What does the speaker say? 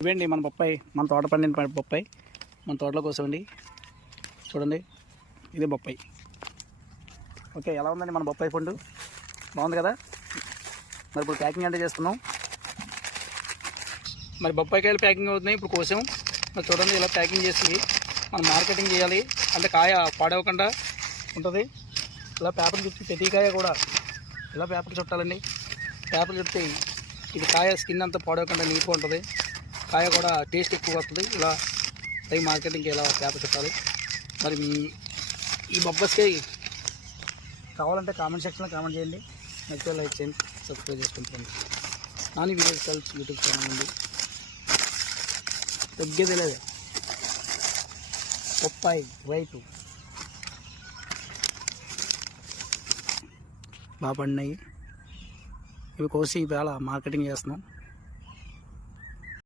ఇవ్వండి మన బొప్పాయి మన తోట పండిన బొప్పాయి. మన తోటలో కోసమండి. చూడండి ఇదే బొప్పాయి. ఓకే ఎలా ఉందండి మన బొప్పాయి పండు? బాగుంది కదా? మరి ఇప్పుడు ప్యాకింగ్ అంటే చేస్తున్నాం. మరి బొప్పాయికాయలు ప్యాకింగ్ అవుతున్నాయి ఇప్పుడు కోసాం. మరి చూడండి ఇలా ప్యాకింగ్ చేసి మనం మార్కెటింగ్ చేయాలి. అంటే కాయ పాడవకుండా ఉంటుంది. ఇలా పేపర్ చుట్టి ప్రతి కాయ కూడా ఇలా పేపర్ చుట్టాలండి. పేపర్ చుట్టి ఇది కాయ స్కిన్ అంతా పాడవకుండా నీట్గా ఉంటుంది. కాయ కూడా టేస్ట్ ఎక్కువ వస్తుంది. ఇలా టై మార్కెటింగ్కి ఇలా పేపర్ చుట్టాలి మరి మీ ఈ బొబ్బస్కాయ కావాలంటే కామెంట్ సెక్షన్లో కామెంట్ చేయండి. నచ్చితే లైక్ చేయండి. సబ్స్క్రైబ్ చేసుకుంటాను నాని విలేజ్ కల్స్ యూట్యూబ్ ఛానల్ ఉంది. తగ్గేది లేదు బొప్పాయి రైతు. బాగా పండినాయి. ఇవి కోసి ఇవాళ మార్కెటింగ్ చేస్తున్నాం.